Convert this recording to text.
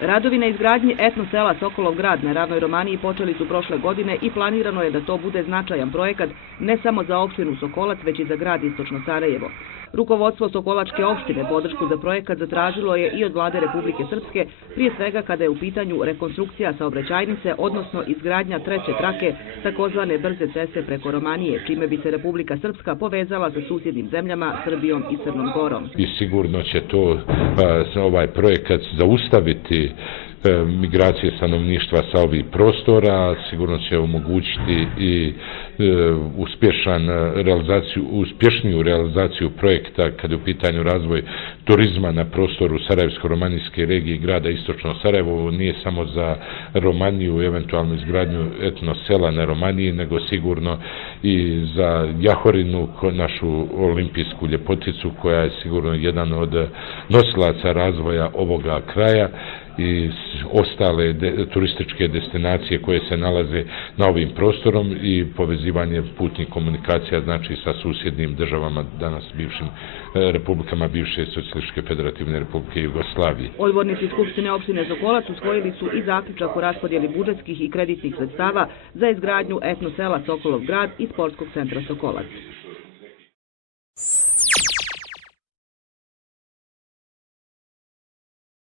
Radovi na izgradnji etno sela Sokolov grad na Ravnoj Romaniji počeli su prošle godine i planirano je da to bude značajan projekat ne samo za opštinu Sokolac, već i za grad Istočno Sarajevo. Rukovodstvo Sokolačke opštine podršku za projekat zatražilo je i od vlade Republike Srpske, prije svega kada je u pitanju rekonstrukcija saobraćajnice, odnosno izgradnja treće trake, takozvane brze ceste preko Romanije, čime bi se Republika Srpska povezala sa susjednim zemljama, Srbijom i Crnom Gorom. I sigurno će to ovaj projekat zaustaviti migracije stanovništva sa ovih prostora, sigurno će omogućiti i uspješniju realizaciju projekta kada je u pitanju razvoj turizma na prostoru Sarajevsko-romanijske regije i grada Istočno Sarajevo. Ovo nije samo za Romaniju, eventualnu izgradnju etno sela na Romaniji, nego sigurno i za Jahorinu, našu olimpijsku ljepoticu, koja je sigurno jedan od nosilaca razvoja ovoga kraja, i ostale turističke destinacije koje se nalaze na ovim prostorom i povezivanje putnih komunikacija, znači sa susjednim državama, danas bivšim republikama bivše Socijalističke federativne republike Jugoslavije. Odbornici Skupštine opštine Sokolac usvojili su i zaključak o raspodjeli budžetskih i kreditnih sredstava za izgradnju etno sela Sokolov grad i sportskog centra Sokolac.